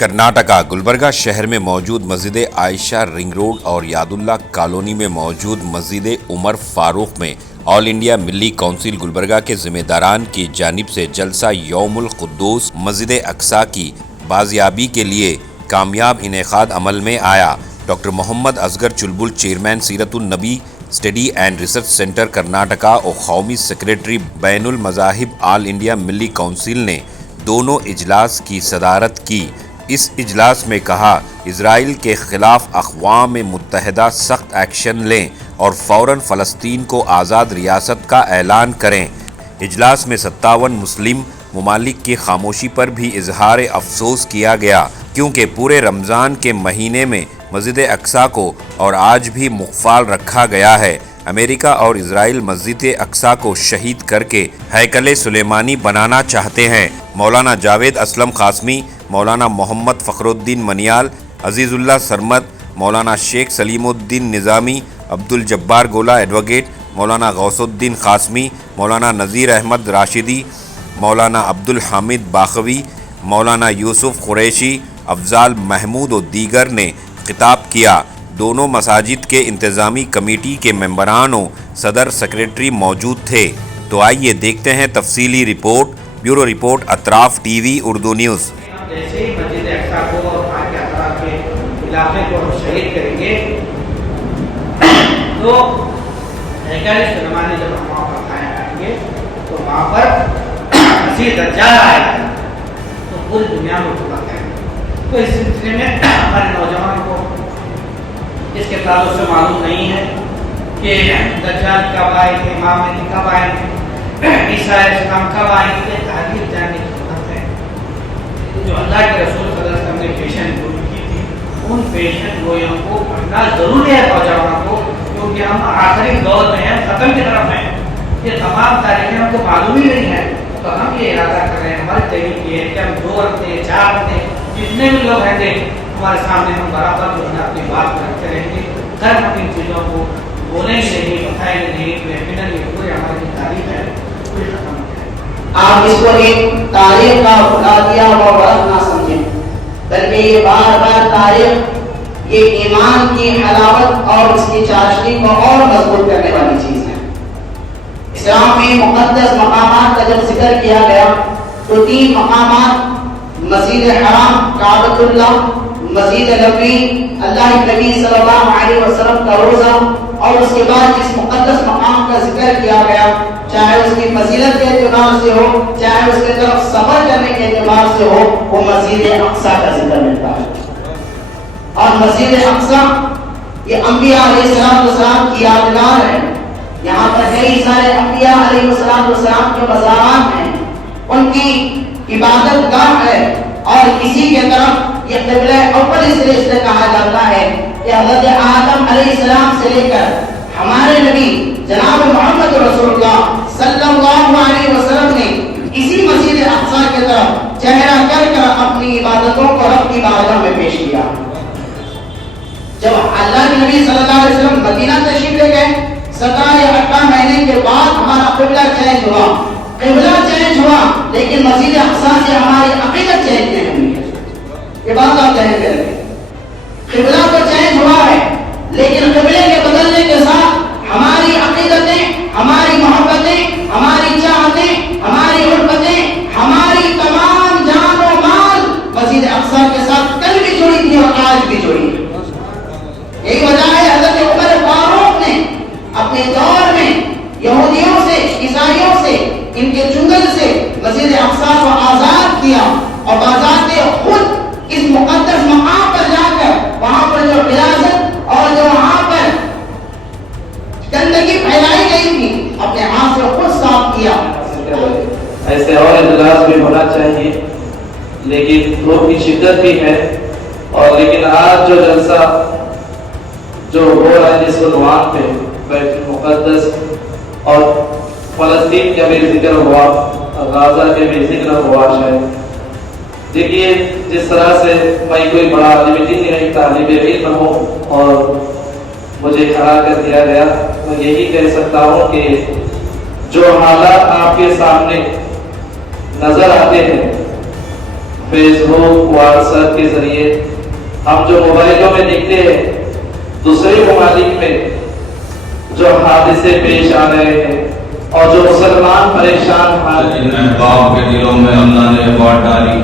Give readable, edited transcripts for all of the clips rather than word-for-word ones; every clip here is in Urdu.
کرناٹکا گلبرگہ شہر میں موجود مسجد عائشہ رنگ روڈ اور یاد اللہ کالونی میں موجود مسجد عمر فاروق میں آل انڈیا ملی کونسل گلبرگہ کے ذمہ داران کی جانب سے جلسہ یوم القدس مسجد اقصی کی بازیابی کے لیے کامیاب انعقاد عمل میں آیا۔ ڈاکٹر محمد اصغر چلبل چیئرمین سیرت النبی study and research centre Karnataka اور قومی سیکریٹری بین المذاہب آل انڈیا ملی کونسل نے دونوں اجلاس کی صدارت کی۔ اس اجلاس میں کہا، اسرائیل کے خلاف اقوام متحدہ سخت ایکشن لیں اور فوراً فلسطین کو آزاد ریاست کا اعلان کریں۔ اجلاس میں 57 مسلم ممالک کی خاموشی پر بھی اظہار افسوس کیا گیا، کیونکہ پورے رمضان کے مہینے میں مسجد اقصی کو اور آج بھی مغفال رکھا گیا ہے۔ امریکہ اور اسرائیل مسجد اقصی کو شہید کر کے ہیکل سلیمانی بنانا چاہتے ہیں۔ مولانا جاوید اسلم قاسمی، مولانا محمد فخر الدین منیال، عزیز اللہ سرمد، مولانا شیخ سلیم الدین نظامی، عبدالجبار گولا ایڈوکیٹ، مولانا غوث الدین قاسمی، مولانا نذیر احمد راشدی، مولانا عبدالحامد باخوی، مولانا یوسف قریشی، افضال محمود و دیگر نے خطاب کیا۔ دونوں مساجد کے انتظامی کمیٹی کے ممبران و صدر سیکریٹری موجود تھے۔ تو آئیے دیکھتے ہیں تفصیلی رپورٹ۔ بیورو رپورٹ اطراف ٹی وی اردو نیوز۔ جیسے ہی مسجد اقصی کو اور وہاں کے اطراف کے علاقے کو ہم شہید کریں گے تو ہیکل سلیمانی جب ہم وہاں پر قائم کریں گے تو وہاں پر مسیح دجال آئے گا تو پوری دنیا میں حکومت کریں گے۔ تو اس سلسلے میں ہمارے نوجوان کو اس کے تعلق سے معلوم نہیں ہے کہ دجال کب آئے گے، امام مہدی کب آئیں گے، عیسیٰ علیہ السلام کب آئیں گے، یہ تاریخ جاننے کی ضرورت ہے۔ جو اللہ کے رسول صلی اللہ علیہ وسلم نے پیشن گوئی کی تھی، ان پیشن گوئیوں کو پڑھنا ضروری ہے نوجوانوں کو، کیونکہ ہم آخری دور میں ہیں، ختم کی طرف ہیں۔ یہ تمام تاریخیں ہم کو معلوم ہی نہیں ہے، تو ہم یہ ارادہ کر رہے ہیں، ہماری تحریک یہ ہے کہ ہم 2 ہفتے 4 ہفتے جتنے بھی لوگ ہیں گے ہمارے سامنے، ہم برابر جو ہے اپنی بات رکھتے رہیں گے، ہر اپنی چیزوں کو بولیں گے نہیں، بتائیں گے نہیں، تو یقیناً یہ پوری ہماری تاریخ ہے پوری ختم ہو جائے گی۔ آپ اس کو ایک تاریخ کا خلاصہ و ورق نہ سمجھیں، بلکہ یہ بار بار تاریخ یہ ایمان کی حلاوت اور اس کی چاشنی کو اور مضبوط کرنے والی چیز ہے۔ اسلام میں مقدس مقامات کا جب ذکر کیا گیا تو 3 مقامات، مسجد حرام، کعبۃ اللہ، مسجد نبوی، اللہ نبی صلی اللہ علیہ وسلم کا روزہ، اور اس کے بعد اس مقدس مقام کا ذکر کیا گیا، چاہے اس کی فضیلت کے اعتبار سے ہو، چاہے اس کے طرف سفر کرنے کے اعتبار سے ہو، وہ مسجد اقصی کا ذکر ملتا ہے۔ اور مسجد اقصی یہ انبیاء علیہ السلام کی یادگار ہے۔ یہاں پر کئی سارے انبیاء علیہ السلام کے مزارات ہیں، ان کی عبادت گاہ ہے، اور اسی کے طرف یہ قبلہ اول اس لیے سے کہا جاتا ہے کہ حضرت آدم علیہ السلام سے لے کر ہمارے نبی جناب محمد رسول اللہ صلی اللہ علیہ وسلم نے اسی مسجد اقصی کی طرف چہرہ کر کر اپنی عبادتوں کو رب کی بارگاہ میں پیش کیا۔ جب اللہ کے نبی صلی اللہ علیہ وسلم مدینہ تشریف لے گئے، 17 یا 18 مہینے کے بعد ہمارا قبلہ چینج ہوا، قبلہ چینج ہوا، لیکن مسجد اقصی سے ہماری عقیدت چینج نہیں ہوئی ہے۔ یہ بات آپ ذہن میں رکھیں، قبلہ تو چینج ہوا ہے، لیکن قبلے کے بدلنے کے ساتھ ہماری عقیدتیں، ہماری محبتیں، ہماری چاہتیں، ہماری الفتیں، ہماری تمام جان و مال مسجد اقصی کے ساتھ کل بھی جڑی تھی اور آج بھی جڑی ہے۔ یہی وجہ ہے حضرت عمر فاروق نے اپنے دور میں یہودیوں سے، عیسائیوں سے، ان کے چنگل سے مسجد اقصی کو آزاد کیا، اور بذات خود اس مقدس مقام پر جا کر وہاں پر جو غلاظت اور جو وہاں پر گندگی پھیلائی گئی تھی اپنے ہاتھ سے خود صاف کیا۔ ایسے اور اجلاس بھی ہونا چاہیے، لیکن دھوپ کی شدت بھی ہے، اور لیکن آج جو جلسہ جو ہو رہا ہے جس عنوان پہ بیت المقدس اور فلسطین کا بھی ذکر ہوا، غزہ کے بھی ذکر ہوا، شاید دیکھیے جس طرح سے میں کوئی بڑا عالم دین نہیں، طالب علم ہوں اور مجھے کھڑا کر دیا گیا، میں یہی کہہ سکتا ہوں کہ جو حالات آپ کے سامنے نظر آتے ہیں فیس بک واٹس ایپ کے ذریعے ہم جو موبائلوں میں دیکھتے ہیں دوسرے ممالک میں جو حادثے پیش آ رہے ہیں اور جو مسلمان پریشان حال ان احباب کے دلوں میں اللہ نے بات ڈالی،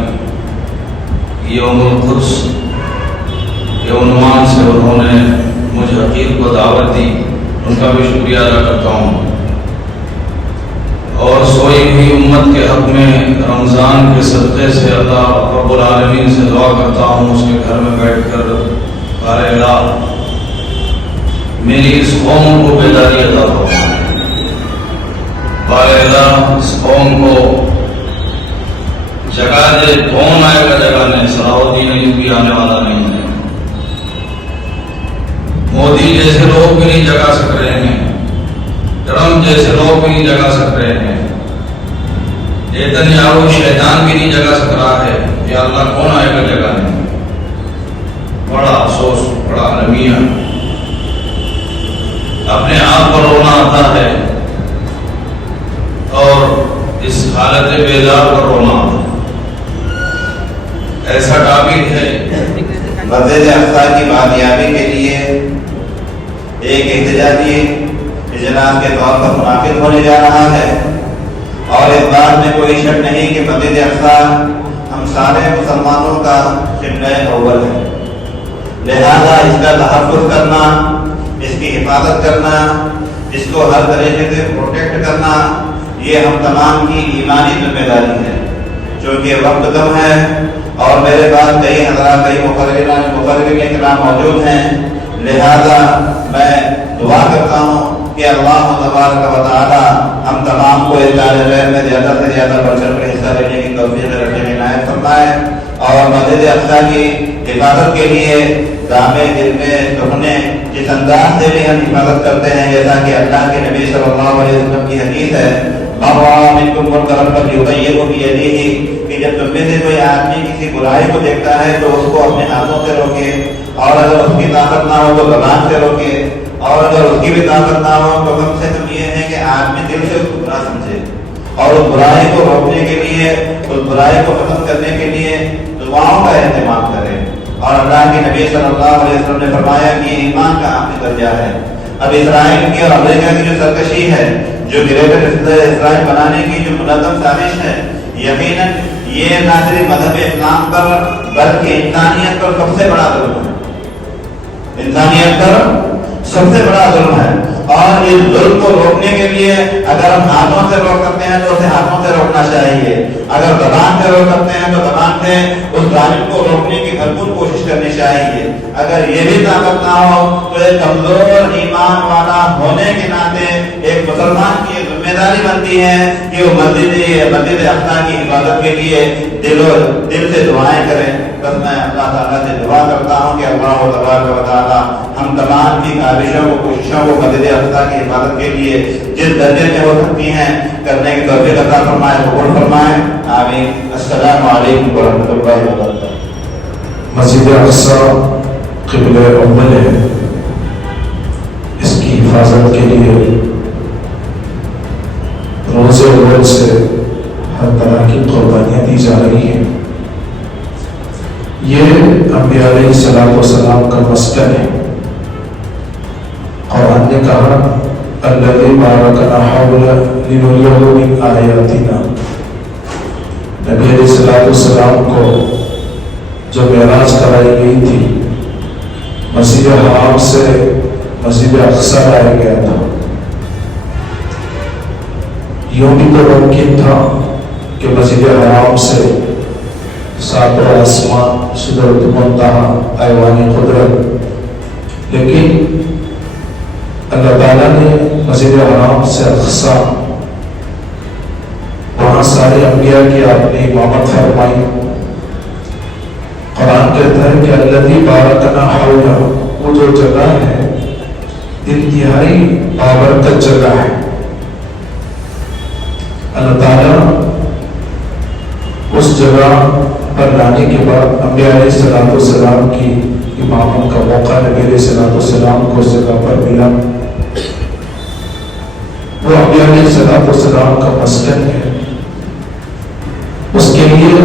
یوم القدس کے عنوان سے انہوں نے مجھ حقیق کو دعوت دی، ان کا بھی شکریہ ادا کرتا ہوں۔ اور سوئی ہوئی امت کے حق میں رمضان کے صدقے سے اللہ رب العالمین سے دعا کرتا ہوں، اس کے گھر میں بیٹھ کر قال الہ میری اس قوم کو بیداری عطا فرما، قال الہ اس قوم کو جگہ دے، کون آئے گا جگہ نہیں، صلاح الدین ایوبی بھی آنے والا نہیں ہے، مودی جیسے لوگ بھی نہیں جگا سک رہے ہیں، ٹرمپ جیسے لوگ بھی نہیں جگا سک رہے ہیں، نیتنیاہو شیطان بھی نہیں جگا سک رہا ہے کہ اللہ کون آئے گا جگہ نہیں۔ بڑا افسوس، بڑا المیہ، اپنے آپ پر رونا آتا ہے اور اس حالت بیدار پر رونا ایسا قابل ہے۔ مسجد اقصی کی بادیابی کے لیے ایک احتجاجی اجلاس کے طور پر منعقد ہونے جا رہا ہے، اور اس بات میں کوئی شک نہیں کہ مسجد اقصی ہم سارے مسلمانوں کا قبلہ اول ہے، لہذا اس کا تحفظ کرنا، اس کی حفاظت کرنا، اس کو ہر طریقے سے پروٹیکٹ کرنا، یہ ہم تمام کی ایمانی ذمہ داری ہے۔ چونکہ وقت کم ہے اور میرے پاس کئی حضرات، کئی مقررین کرام موجود ہیں، لہذا میں دعا کرتا ہوں کہ اللہ تبارک و تعالی ہم تمام کو اس طالب علم میں زیادہ سے زیادہ بڑھ چڑھ کر حصہ لینے کی توفیق رکھنے میں عنایت فرمائے، اور مسجد اقصی کی حفاظت کے لیے دامے دل میں سکھنے جس انداز سے بھی ہم حفاظت کرتے ہیں، جیسا کہ اللہ کے نبی صلی اللہ علیہ وسلم کی حدیث ہے، من رأى منكم منکرا فلیغیرہ بیدہ، کہ جب تم میں سے کوئی آدمی کسی برائی کو دیکھتا ہے تو اس کو اپنے ہاتھوں سے روکے، اور اگر اس کی طاقت نہ ہو تو زبان سے روکے، اور اگر اس کی بھی طاقت نہ ہو تو کم سے کم یہ ہے کہ آدمی دل سے اس کو برا سمجھے، اور اس برائی کو روکنے کے لیے، اس برائی کو ختم کرنے کے لیے دعاؤں کا اہتمام کرے۔ اور اللہ کے نبی صلی اللہ علیہ وسلم نے فرمایا کہ یہ ایمان کا اعلیٰ درجہ ہے۔ اب اسرائیل کی اور امریکہ کی جو سرکشی ہے، جو گریٹر اسرائیل بنانے کی جو منظم سازش ہے، یقیناً یہ نہ صرف مذہب اسلام پر بلکہ انسانیت پر سب سے بڑا ظلم ہے، انسانیت پر سب سے بڑا ظلم ہے، اور اس ظلم کو روکنے کے لیے اگر ہم ہاتھوں سے روک سکتے ہیں تو اسے ہاتھوں سے روکنا چاہیے، اگر زبان سے روک سکتے ہیں تو زبان سے اس ظالم کو روکنے کی بھرپور کوشش کرنی چاہیے۔ اگر یہ بھی طاقت نہ ہو تو ایک کمزور ایمان والا ہونے کے ناطے ایک مسلمان کی ذمہ داری بنتی ہے کہ وہ مسجد اقصی کی حفاظت کے لیے دل سے دعائیں کریں۔ بس میں اللہ تعالیٰ سے دعا کرتا ہوں کہ اللہ تبارک و تعالیٰ ہم تمام کی کاوشوں کو، کوششوں کو مسجد اقصی کی حفاظت کے لیے جس درجے میں ہو سکتی ہیں کرنے کی توفیق عطا فرمائے، قبول فرمائے، آمین۔ السلام علیکم ورحمۃ اللہ وبرکاتہ۔ مسجد اقصی قبلہ اول ہے، اس کی حفاظت کے لیے روزے روز سے ہر طرح کی قربانیاں دی جا رہی ہیں۔ یہ انبیاء علیہ السلام کا مسکن ہے۔ قرآن نے کہا الذی بارکنا حولہ لنریہ من آیاتنا۔ نبی علیہ السلام کو جو معراج کرائی گئی تھی، مسجد حرام سے مسجد اقصی لایا گیا تھا۔ یوں بھی تو ممکن تھا کہ مسجد حرام سے ساتواں آسمان، سدرۃ المنتہا، ایوان قدرت، لیکن اللہ تعالیٰ نے مسجد حرام سے اقصی، وہاں سارے انبیاء کی آپ نے امامت فرمائی۔ قرآن کہتا ہے کہ الذی بارکنا حولہ، وہ جو جگہ ہے انتہائی بابرکت جگہ ہے۔ اللہ تعالیٰ اس جگہ پر لانے کے بعد انبیاء علیہ السلام کی امامت کا موقع نبی علیہ السلام کو اس جگہ پر ملا۔ وہ انبیاء علیہ السلام کا مسکن ہے، اس کے لیے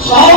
100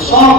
100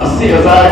80,000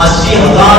80,000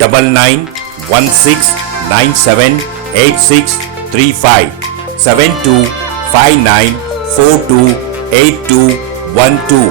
9916978635 7259428212।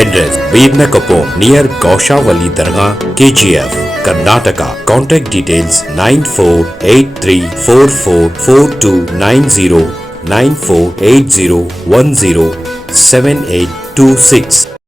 Address Birnakapom near Gaushavali Dargah, KGF, Karnataka. Contact details 9483444290 9480107826.